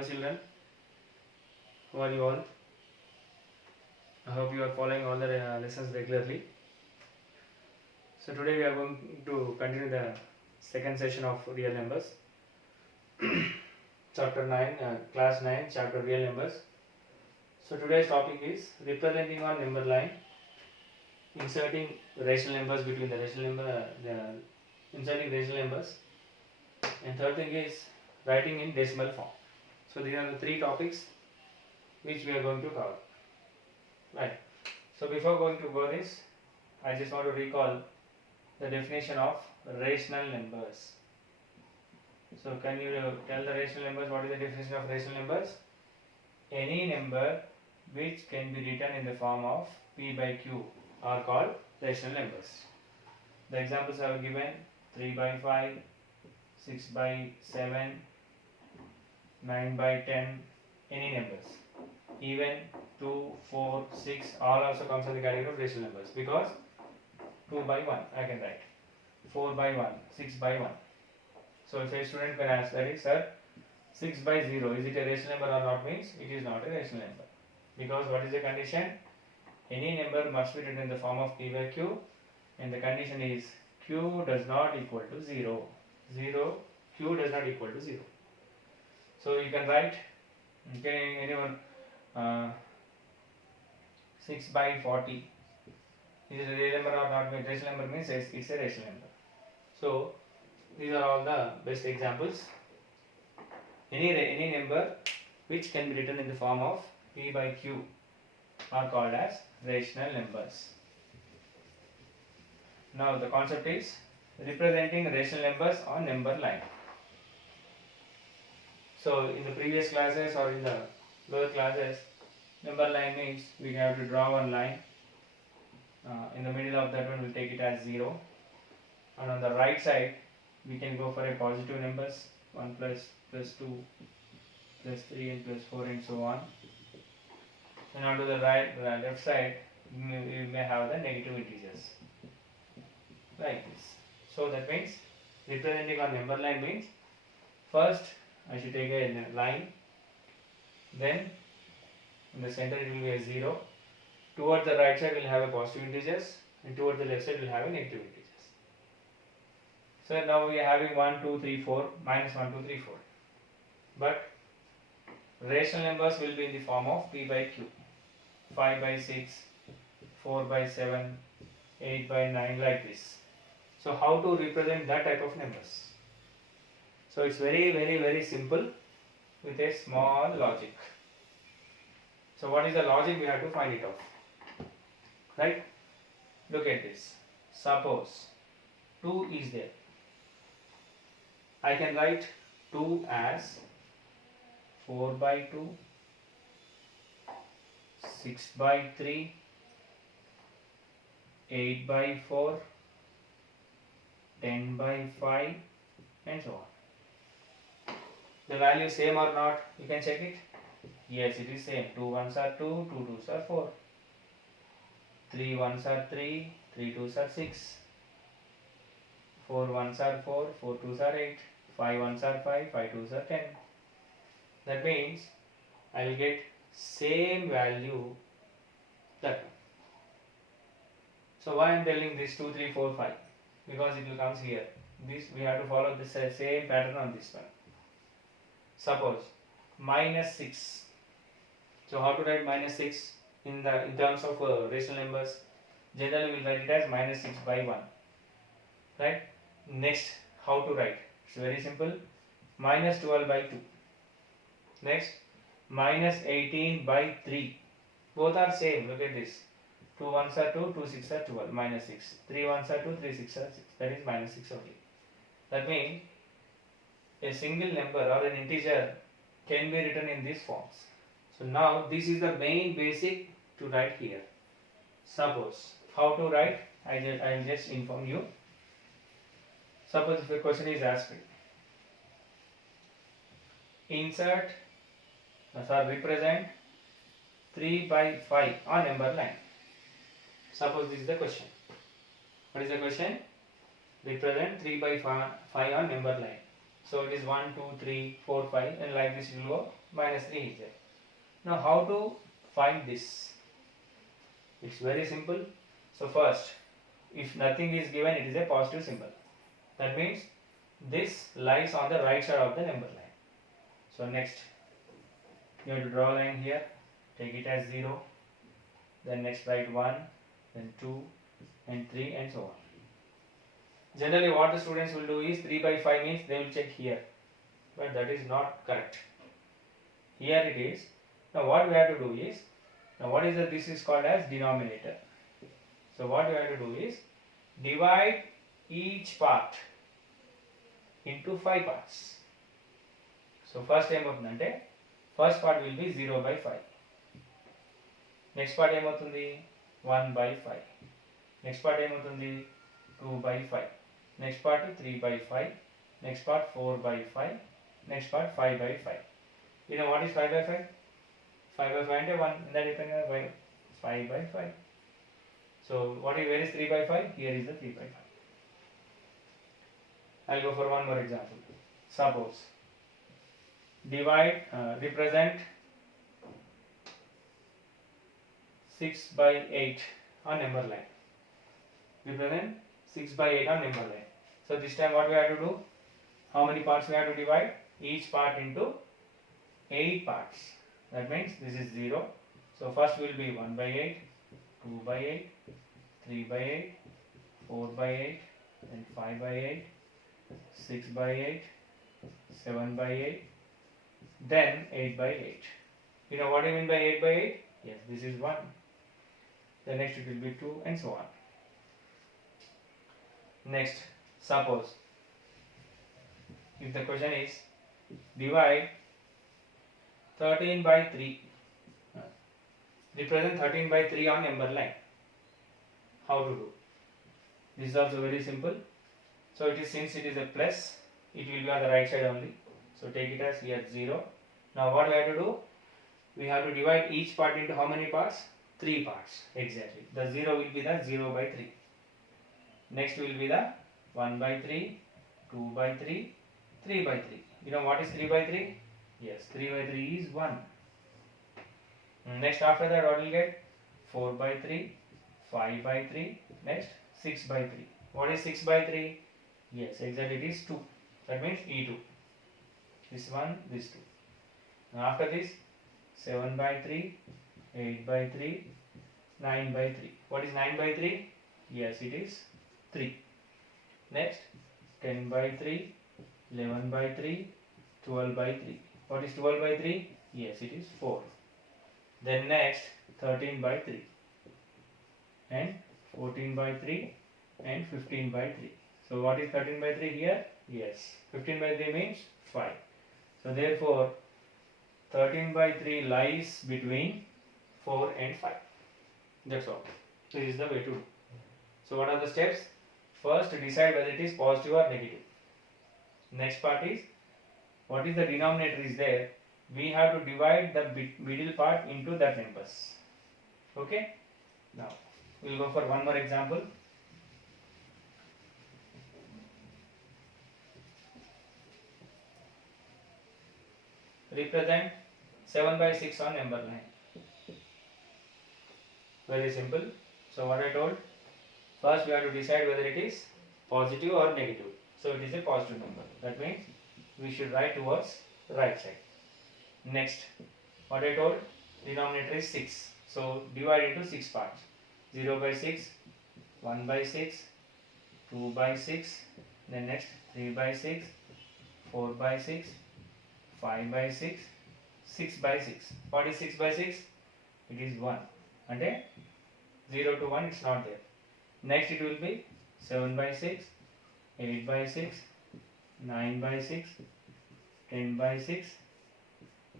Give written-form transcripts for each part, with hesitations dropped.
Hello children, how are you all? I hope you are following all the lessons regularly. So today we are going to continue the second session of real numbers. Chapter 9, class 9, chapter real numbers. So today's topic is representing on number line, inserting rational numbers between the rational number, inserting rational numbers, and third thing is writing in decimal form. So these are the three topics which we are going to cover. Right. So before going to go this, I just want to recall the definition of rational numbers. So can you tell the rational numbers? What is the definition of rational numbers? Any number which can be written in the form of p by q are called rational numbers. The examples I have given: 3 by 5, 6 by 7, 9 by 10, any numbers. Even 2, 4, 6 all also comes in the category of rational numbers, because 2 by 1 I can write, 4 by 1, 6 by 1. So if a student can ask, that is, sir, 6 by 0, is it a rational number or not? Means it is not a rational number, because what is the condition? Any number must be written in the form of p by q, and the condition is q does not equal to 0. Q does not equal to 0. So you can write, okay, anyone, 6 by 40, is it a real number or not? Rational number means it's a rational number. So these are all the best examples. Any number which can be written in the form of p by q are called as rational numbers. Now the concept is representing rational numbers on number line. So in the previous classes or in the lower classes, number line means we have to draw one line. In the middle of that one we'll take it as 0, and on the right side we can go for a positive numbers, 1 plus, plus 2, plus 3 and plus 4 and so on. And on to the left side we may have the negative integers like this. So that means representing on number line means first I should take a line, then in the center it will be a 0, towards the right side we will have a positive integers, and towards the left side we will have a negative integers. So now we are having 1, 2, 3, 4, minus 1, 2, 3, 4. But rational numbers will be in the form of p by q, 5 by 6, 4 by 7, 8 by 9, like this. So how to represent that type of numbers? So it's very simple with a small logic. So what is the logic? We have to find it out. Right? Look at this. Suppose 2 is there. I can write 2 as 4 by 2, 6 by 3, 8 by 4, 10 by 5, and so on. The value is same or not? You can check it. Yes, it is same. 2 1s are 2, 2 2s are 4. 3 1s are 3, 3 2s are 6. 4 1s are 4, 4 2s are 8. 5 1s are 5, 5 2s are 10. That means I will get same value that one. So why I am telling this 2, 3, 4, 5? Because it will come here. This we have to follow the same pattern on this one. Suppose minus 6. So how to write minus 6 in terms of rational numbers? Generally we will write it as minus 6 by 1. Right? Next, how to write? It's very simple. Minus 12 by 2. Next, minus 18 by 3. Both are same. Look at this. 2 1s are 2, 2 6 are 12, minus 6. 3 1s are 2, 3 6 are 6. That is minus 6 only. That means a single number or an integer can be written in these forms. So now this is the main basic to write here. Suppose how to write, I will just inform you. Suppose if a question is asked, represent 3 by 5 on number line. Suppose this is the question. What is the question? Represent 3 by 5 on number line. So it is 1, 2, 3, 4, 5, and like this it will go minus 3 is there. Now how to find this? It's very simple. So first, if nothing is given, it is a positive symbol. That means this lies on the right side of the number line. So next, you have to draw a line here, take it as 0, then next write 1, then 2 and 3 and so on. Generally what the students will do is 3 by 5 means they will check here, but that is not correct. Here it is. Now what we have to do is, now what is that? This is called as denominator. So what we have to do is divide each part into 5 parts. So first first part will be 0 by 5. Next part 1 by 5. Next part 2 by 5. Next part 3 by 5. Next part 4 by 5. Next part 5 by 5. You know what is 5 by 5? 5 by 5 and 1. That depends on 5 by 5. So where is 3 by 5? Here is the 3 by 5. I'll go for one more example. Suppose represent 6 by 8 on number line. Represent 6 by 8 on number line. So this time what we have to do? How many parts we have to divide? Each part into 8 parts. That means this is 0. So first will be 1 by 8, 2 by 8, 3 by 8, 4 by 8, then 5 by 8, 6 by 8, 7 by 8, then 8 by 8. You know what I mean by 8 by 8? Yes, this is 1. The next it will be 2 and so on. Next, suppose if the question is divide 13 by 3. Represent 13 by 3 on number line. How to do? This is also very simple. So it is, since it is a plus, it will be on the right side only. So take it as here 0. Now what we have to do? We have to divide each part into how many parts? 3 parts. Exactly. The 0 will be the 0 by 3. Next will be the 1 by 3, 2 by 3, 3 by 3. You know what is 3 by 3? Yes, 3 by 3 is 1. Next after that what will get? 4 by 3, 5 by 3, next 6 by 3. What is 6 by 3? Yes, exactly it is 2. That means E2. This one, this 2. Now after this 7 by 3, 8 by 3, 9 by 3. What is 9 by 3? Yes, it is 3. Next 10 by 3, 11 by 3, 12 by 3. What is 12 by 3? Yes, it is 4. Then next 13 by 3 and 14 by 3 and 15 by 3. So what is 13 by 3 here? Yes, 15 by 3 means 5. So therefore 13 by 3 lies between 4 and 5. That's all. This is the way to do. So what are the steps? First, decide whether it is positive or negative. Next part is, what is the denominator is there? We have to divide the middle part into that numbers. Okay? Now, we will go for one more example. Represent 7 by 6 on number line. Very simple. So what I told? First we have to decide whether it is positive or negative. So it is a positive number. That means we should write towards right side. Next, what I told? Denominator is 6. So divide into 6 parts. 0 by 6, 1 by 6, 2 by 6, then next 3 by 6, 4 by 6, 5 by 6, 6 by 6. What is 6 by 6? It is 1. And 0 to 1 it's not there. Next it will be 7 by 6, 8 by 6, 9 by 6, 10 by 6,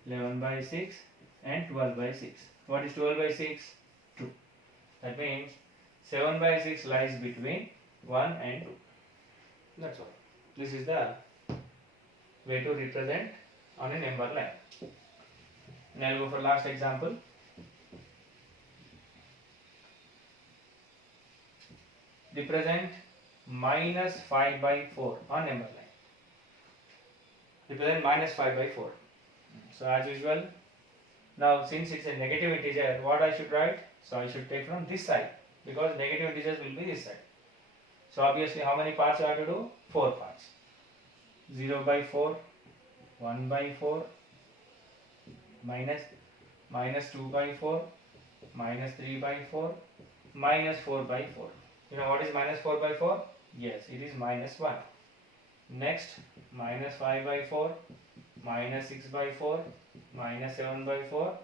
11 by 6 and 12 by 6. What is 12 by 6? 2. That means 7 by 6 lies between 1 and 2. That's all. This is the way to represent on a number line. And I will go for last example. Represent minus 5 by 4 on number line. Represent minus 5 by 4. So as usual, now since it's a negative integer, what I should write? So I should take from this side, because negative integers will be this side. So obviously how many parts I have to do? 4 parts. 0 by 4, 1 by 4, minus 2 by 4, minus 3 by 4, minus 4 by 4. You know what is minus 4 by 4? Yes, it is minus 1. Next, minus 5 by 4, minus 6 by 4, minus 7 by 4,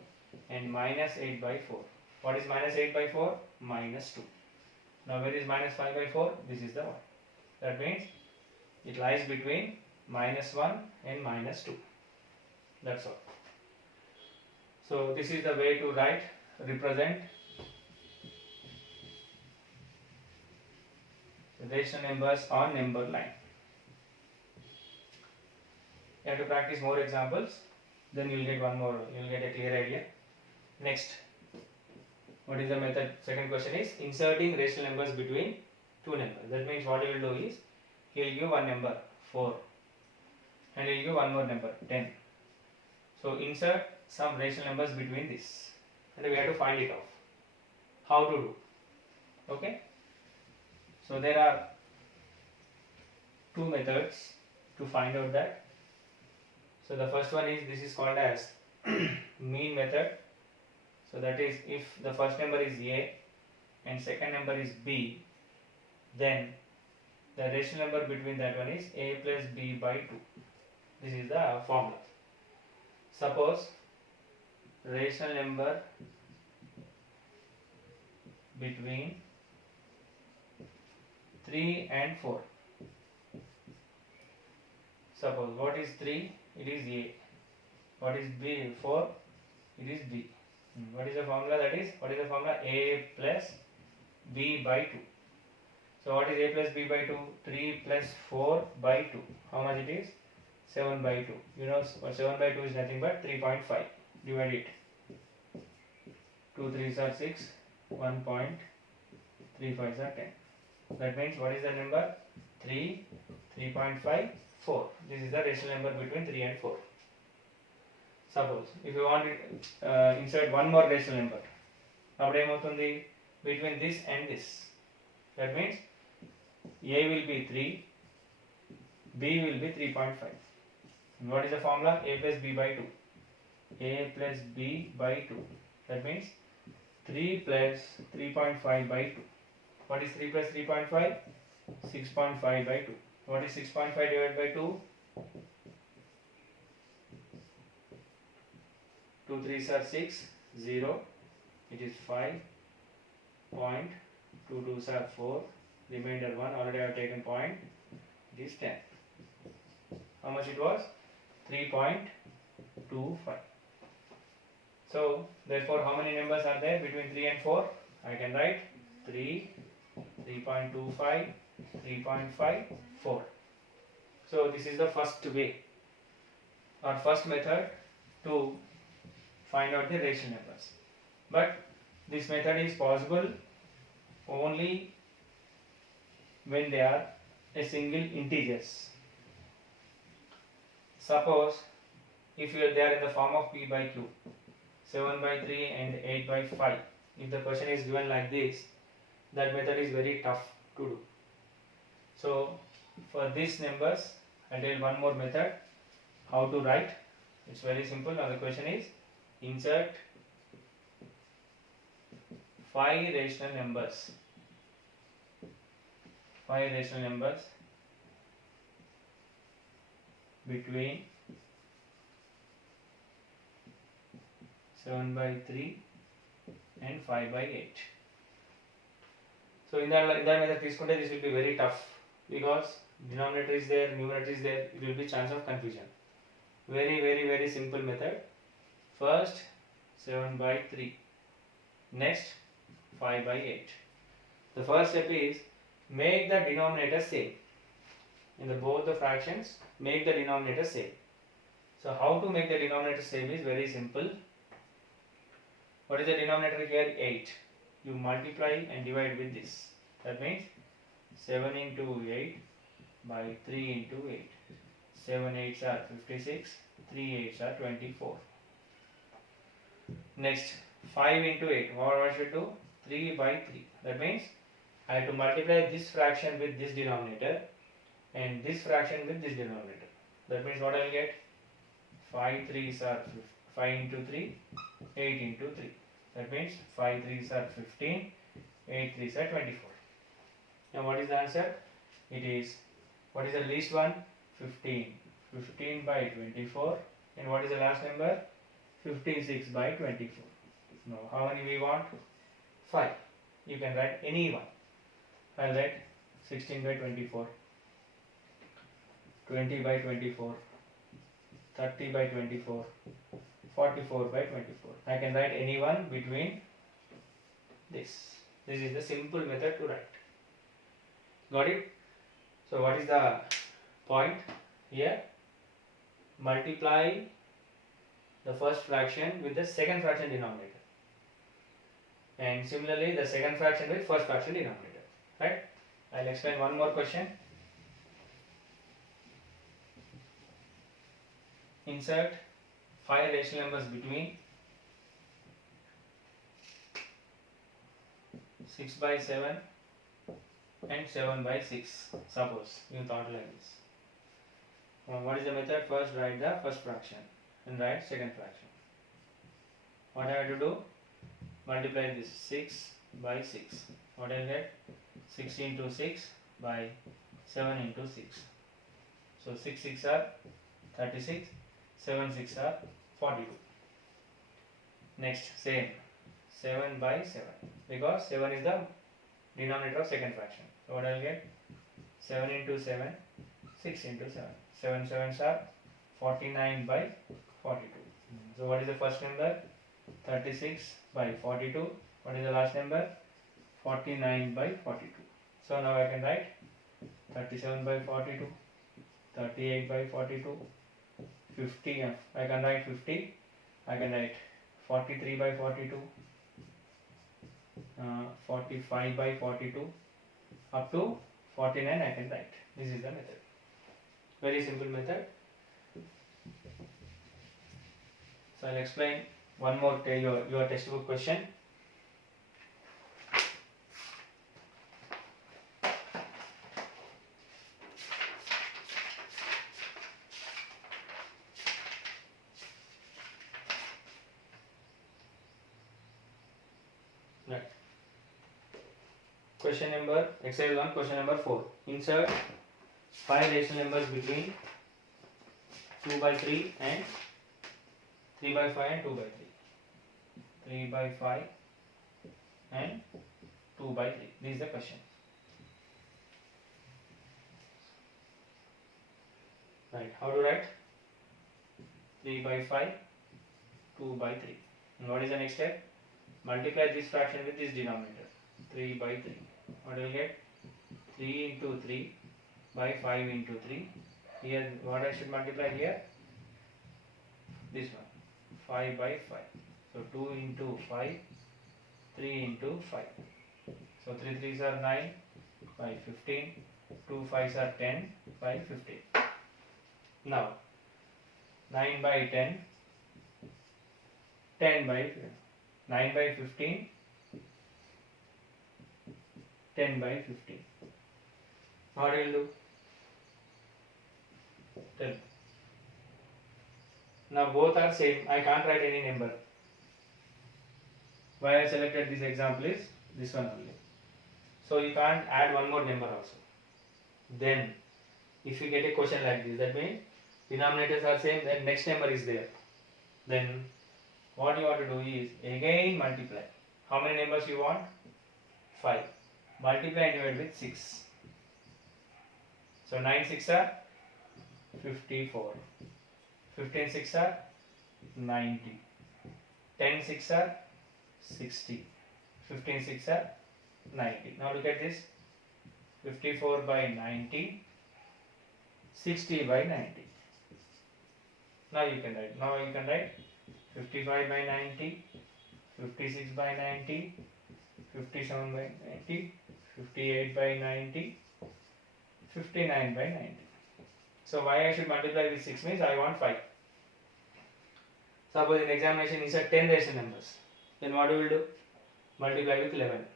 and minus 8 by 4. What is minus 8 by 4? Minus 2. Now where is minus 5 by 4? This is the one. That means it lies between minus 1 and minus 2. That's all. So this is the way to represent rational numbers on number line. You have to practice more examples, then you will get a clear idea. Next, what is the method? Second question is inserting rational numbers between two numbers. That means what he will do is, he will give one number 4 and he will give one more number 10. So insert some rational numbers between this, and we have to find it off. How to do? Okay. So there are two methods to find out that. So the first one is, this is called as mean method. So that is, if the first number is a and second number is b, then the rational number between that one is a plus b by 2. This is the formula. Suppose rational number between 3 and 4. Suppose what is 3? It is a. What is b? 4? It is b. What is the formula? That is, what is the formula? A plus b by 2. So what is a plus b by 2? 3 plus 4 by 2. How much it is? 7 by 2. You know what 7 by 2 is nothing but 3.5. Divide it. 2 3s are 6. 1.35 are 10. That means what is the number? 3, 3.5, 4. This is the rational number between 3 and 4. Suppose if you want to insert one more rational number, between this and this. That means a will be 3, b will be 3.5. What is the formula? A plus b by 2. A plus b by 2. That means 3 plus 3.5 by 2. What is 3 plus 3.5? 6.5 by 2. What is 6.5 divided by 2? 2 3s are 6, 0. It is 5. 2 2s are 4. Remainder 1. Already I have taken point. It is 10. How much it was? 3.25. So therefore how many numbers are there between 3 and 4? I can write 3, 3.25, 3.5, 4. So this is the first way or first method to find out the rational numbers. But this method is possible only when they are a single integers. Suppose if they are in the form of p by q, 7 by 3 and 8 by 5. If the question is given like this, that method is very tough to do. So for these numbers, I tell one more method how to write. It's very simple. Now the question is, insert 5 rational numbers. 5 rational numbers between 7 by 3 and 5 by 8. So in that method, this will be very tough because denominator is there, numerator is there. It will be chance of confusion. Very simple method. First 7 by 3. Next 5 by 8. The first step is make the denominator same. In both the fractions, make the denominator same. So how to make the denominator same is very simple. What is the denominator here? 8. You multiply and divide with this. That means 7 into 8 by 3 into 8. 7 8s are 56, 3 8s are 24. Next, 5 into 8, what I should do? 3 by 3. That means I have to multiply this fraction with this denominator and this fraction with this denominator. That means what I will get? 5 3s are 5 into 3, 8 into 3. That means 5 3s are 15, 8 3s are 24. Now what is the answer? It is, what is the least one? 15. 15 by 24. And what is the last number? 56 by 24. Now how many we want? 5. You can write any one. I'll write 16 by 24, 20 by 24, 30 by 24, 44 by 24. I can write any one between this. This is the simple method to write. Got it? So what is the point here? Multiply the first fraction with the second fraction denominator. And similarly the second fraction with first fraction denominator. Right? I'll explain one more question. Insert 5 rational numbers between 6 by 7 and 7 by 6. Suppose you thought like this. What is the method? First write the first fraction and write second fraction. What I have to do? Multiply this 6 by 6. What I will get? 6 into 6 by 7 into 6. So 6 6 are 36, 7 6 are 42. Next, same 7 by 7, because 7 is the denominator of second fraction. So what I will get? 7 into 7, 6 into 7. 7 7s are 49 by 42. So what is the first number? 36 by 42. What is the last number? 49 by 42. So now I can write 37 by 42, 38 by 42, 50. I can write 50. I can write 43 by 42, 45 by 42, up to 49 I can write. This is the method. Very simple method. So I'll explain one more your textbook question. Right. Question number, exercise 1, question number 4. Insert 5 rational numbers between 2 by 3 and 3 by 5 and 2 by 3. 3 by 5 and 2 by 3. This is the question. Right. How to write? 3 by 5, 2 by 3. And what is the next step? Multiply this fraction with this denominator. 3 by 3. What do you get? 3 into 3 by 5 into 3. Here, what I should multiply here? This one. 5 by 5. So 2 into 5, 3 into 5. So 3 3s are 9 by 15, 2 5s are 10 by 15. Now 9 by 10, 10 by 9 by 15, 10 by 15. What will do? 10. Now both are same. I can't write any number. Why I selected this example is this one only. So you can't add one more number also. Then if you get a question like this, that means denominators are same, then next number is there. Then what you want to do is again multiply. How many numbers you want? 5. Multiply and divide with 6. So 9 6 are 54. 15 6 are 90. 10 6 are 60. 15 6 are 90. Now look at this. 54 by 90. 60 by 90. Now you can write 55 by 90, 56 by 90, 57 by 90, 58 by 90, 59 by 90. So why I should multiply with 6 means I want 5. Suppose in examination he said 10 rational numbers. Then what we will do? Multiply with 11.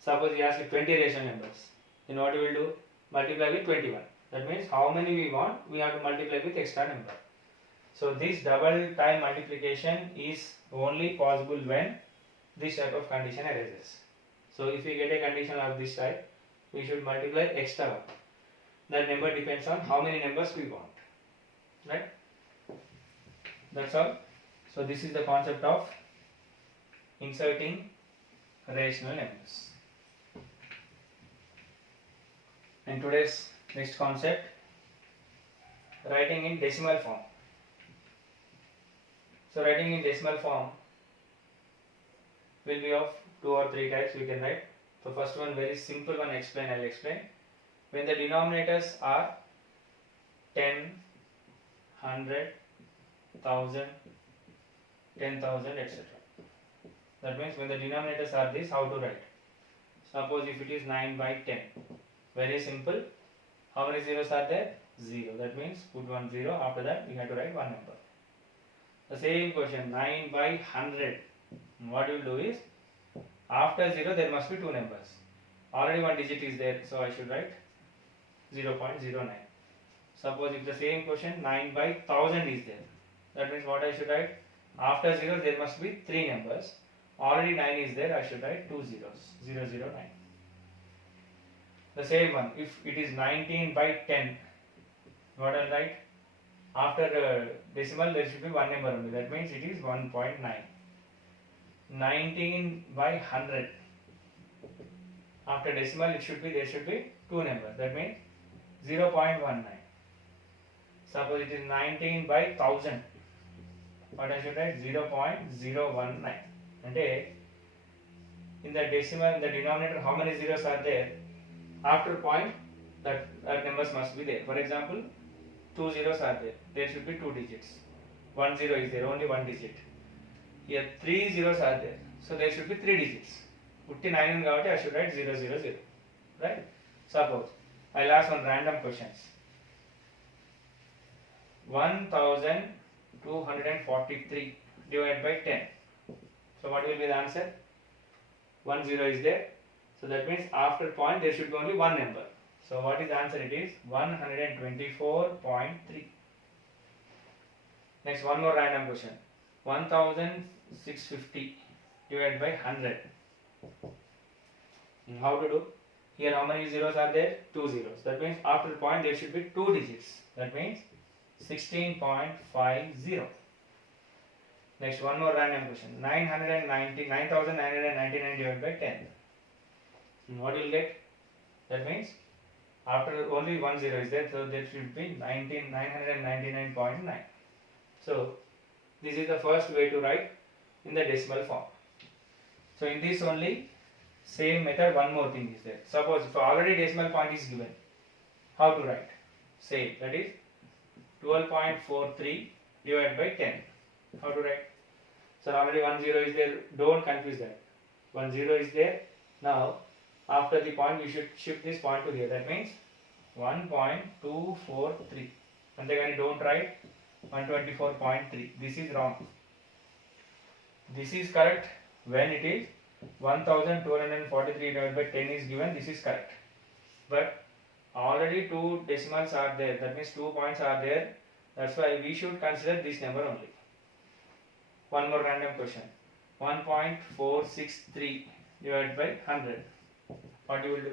Suppose he asked 20 rational numbers. Then what we will do? Multiply with 21. That means how many we want, we have to multiply with extra number. So this double time multiplication is only possible when this type of condition arises. So if we get a condition of this type, we should multiply extra one. That number depends on how many numbers we want. Right? That's all. So this is the concept of inserting rational numbers. And today's next concept, writing in decimal form. So writing in decimal form will be of 2 or 3 types we can write. So first one, very simple one, I'll explain. When the denominators are 10, 100, 1000, 10,000, etc. That means when the denominators are this, how to write? Suppose if it is 9 by 10. Very simple. How many zeros are there? 0. That means put 1 0. After that, we have to write one number. The same question, 9 by 100. What you will do is, after 0 there must be 2 numbers. Already one digit is there, so I should write 0.09. Suppose if the same question, 9 by 1000 is there. That means what I should write? After 0 there must be 3 numbers. Already 9 is there, I should write 2 zeros, 009. The same one, if it is 19 by 10, what I'll write? After decimal there should be one number only, that means it is 1.9. 19 by 100, after decimal there should be 2 numbers, that means 0.19. Suppose it is 19 by 1000, what I should write? 0.019. And in the decimal, in the denominator, how many zeros are there? After point, that numbers must be there. For example, 2 zeros are there. There should be 2 digits. 1 0 is there, only 1 digit. Here 3 zeros are there. So there should be 3 digits. 59 కాబట్టి I should write 000. Right? Suppose I'll ask one random questions. 1243 divided by 10. So what will be the answer? 1 0 is there. So that means after point there should be only one number. So what is the answer? It is 124.3. Next, one more random question. 1650 divided by 100. How to do? Here how many zeros are there? 2 zeros. That means after point there should be 2 digits. That means 16.50. Next, one more random question. 9999 divided by 10. What you will get? That means after only 1 0 is there, so there should be 999.9. So this is the first way to write in the decimal form. So in this only same method, one more thing is there. Suppose if already decimal point is given, how to write? Same, that is 12.43 divided by 10. How to write? So already 1 0 is there, don't confuse that. 1 0 is there. Now after the point we should shift this point to here. That means 1.243. And then don't write 124.3. This is wrong. This is correct when it is 1243 divided by 10 is given. This is correct. But already 2 decimals are there. That means 2 points are there. That's why we should consider this number only. One more random question. 1.463 divided by 100. What you will do?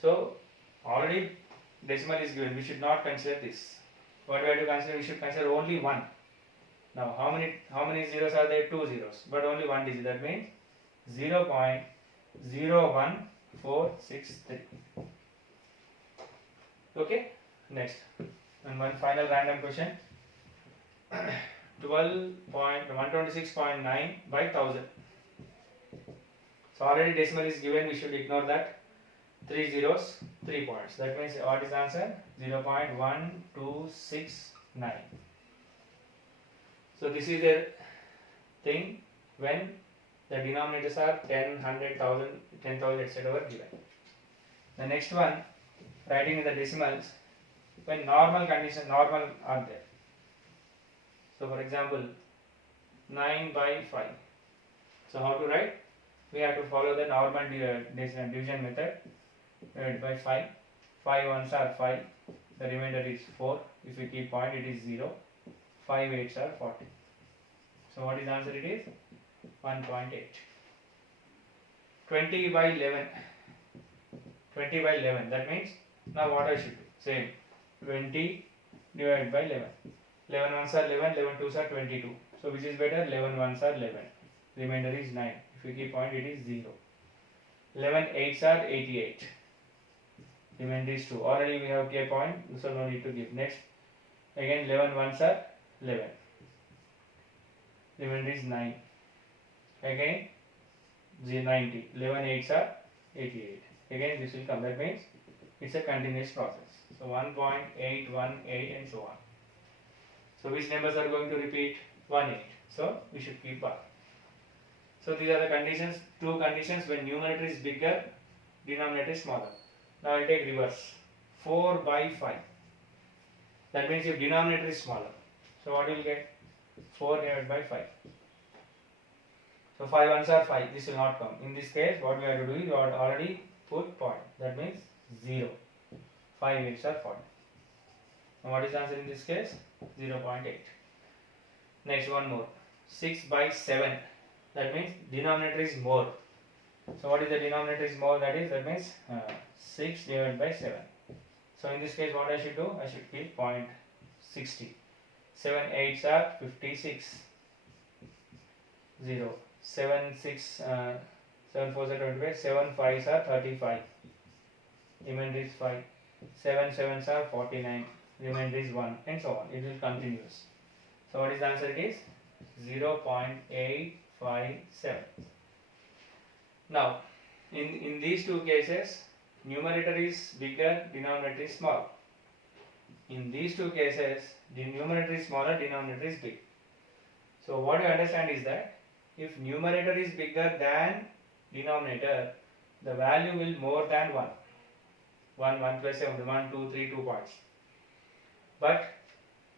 So already decimal is given. We should not consider this. What we have to consider? We should consider only 1. Now how many zeros are there? 2 zeros, but only 1 digit. That means 0.01463. Okay. Next, and one final random question. 126.9 by 1000. So already decimal is given, we should ignore that. 3 zeros, 3 points. That means what is the answer? 0.1269. So this is the thing when the denominators are 10, 100, 1000, 10,000, etc. were given. The next one, writing in the decimals. when normal condition normal are there. So for example 9 by 5. So how to write? We have to follow the normal division method. Divided by 5. 5 ones are 5. The remainder is 4. If we keep point, it is 0. 5 eights are 40. So what is the answer? It is 1.8. 20 by 11. 20 by 11. That means now what I should do? Same. 20 divided by 11. 11 ones are 11. 11 twos are 22. So which is better? 11 ones are 11. Remainder is 9. If we keep point, it is 0. 11 eights are 88. Remainder is 2. Already we have k point, so no need to give. Next, again 11 ones are 11. Remainder is 9. Again 90. 11 eights are 88. Again this will come. That means it's a continuous process. So 1.818 and so on. So which numbers are going to repeat? 1 8. So we should keep 1. So these are the conditions. Two conditions when numerator is bigger, denominator is smaller. Now I'll take reverse. 4 by 5. That means if denominator is smaller. So what will you get? 4 divided by 5. So 5 ones are 5. This will not come. In this case, what we have to do is we have already put point. That means 0. 5 eights are 40. Now what is the answer in this case? 0.8. Next one more. 6 by 7. That means denominator is more. So what is the denominator is more? That means 6 divided by 7. So in this case what I should do? I should keep 0.60. 7 eights are 56. 0. 7 fours are 25. 7 fives are 35. Remainder is 5. 7 sevens are 49. Remainder is 1 and so on. It will continuous. So what is the answer? It is 0.857. Now in these two cases, numerator is bigger, denominator is small. In these two cases, the numerator is smaller, denominator is big. So what you understand is that if numerator is bigger than denominator, the value will more than 1. 1 plus 7, 1, 2, 3, 2 points. But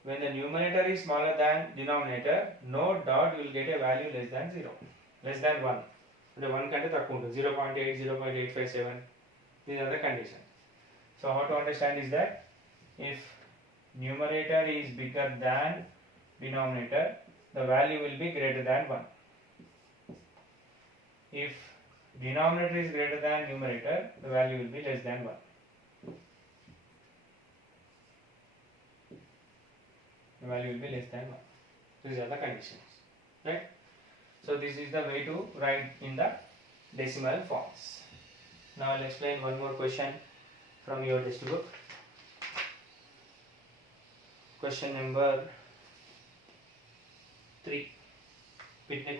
when the numerator is smaller than denominator, no doubt you will get a value less than 0, less than 1. The 1 కంటే తక్కువ ఉంటుంది 0.8, 0.857. These are the conditions. So how to understand is that if numerator is bigger than denominator, the value will be greater than 1. If denominator is greater than numerator, the value will be less than 1. The value will be less than 1. These are the conditions, right? So this is the way to write in the decimal forms. Now I'll explain one more question from your textbook. Question number 3.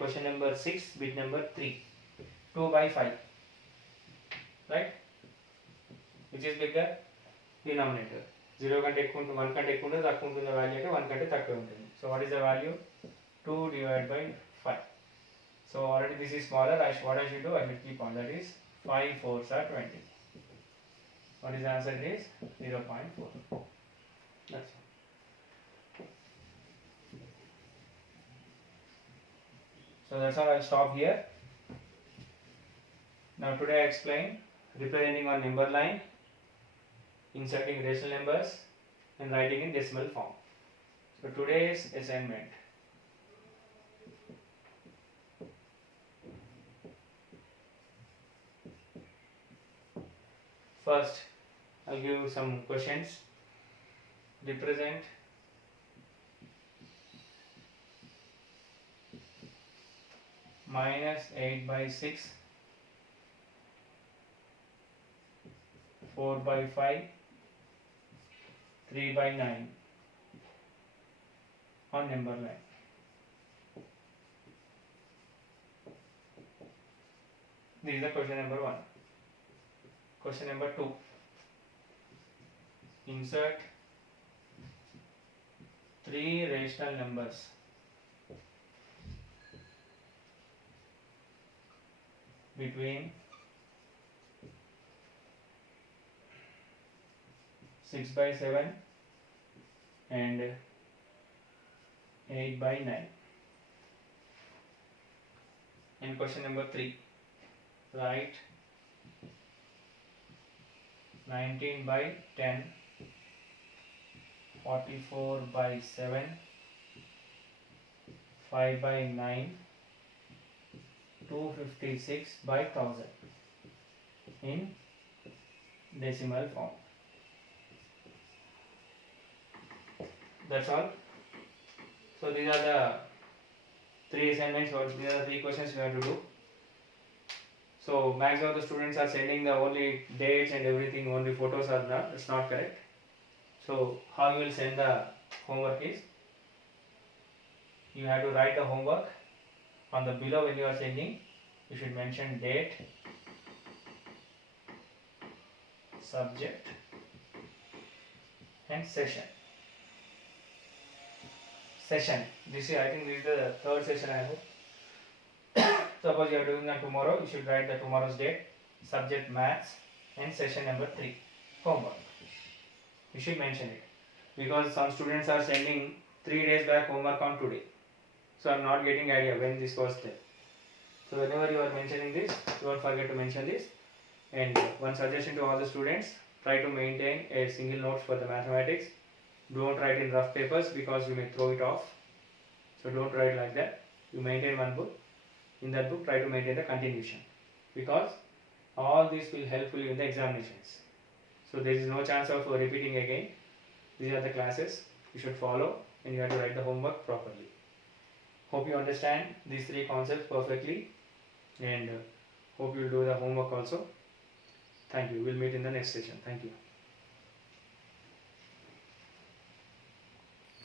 Question number 6, bit number 3. 2 by 5. Right? Which is bigger? Denominator. 0 కంటే ఎక్కువ ఉంటుంది, 1 కంటే ఎక్కువ ఉంటుంది, తక్కువ ఉంటుంది value అంటే 1 కంటే తక్కువ ఉంటుంది. So what is the value? 2 divided by 5. So already this is smaller. What I should do? I should keep on. That is 5 fours are 20. What is the answer? It is 0.4. That's all. So that's all. I'll stop here. Now today I explained representing on number line, inserting rational numbers and writing in decimal form. So today's assignment. First, I'll give you some questions. Represent minus 8 by 6, 4 by 5, 3 by 9 on number line. This is the question number 1. Question number 2. Insert 3 rational numbers between 6 by 7, and 8 by 9. And question number 3, write 19 by 10, 44 by 7, 5 by 9, 256 by 1000 in decimal form. That's all. So these are the 3 assignments, or these are the 3 questions you have to do. So max of the students are sending the only dates and everything, only photos are not, it's not correct. So how you will send the homework is, you have to write the homework on the below. When you are sending, you should mention date, subject and session. This is, I think this is the third session, I hope. Suppose you are doing that tomorrow, you should write the tomorrow's date, subject maths and session number 3 homework. You should mention it, because some students are sending 3 days back homework on today. So I am not getting idea when this was there. So whenever you are mentioning this, don't forget to mention this. And one suggestion to all the students, try to maintain a single note for the mathematics. Don't write in rough papers because you may throw it off. So don't write like that. You maintain one book. In that book, try to maintain the continuation, because all this will help you in the examinations. So there is no chance of repeating again. These are the classes you should follow, and you have to write the homework properly. Hope you understand these 3 concepts perfectly, and hope you will do the homework also. Thank you. We'll meet in the next session. Thank you.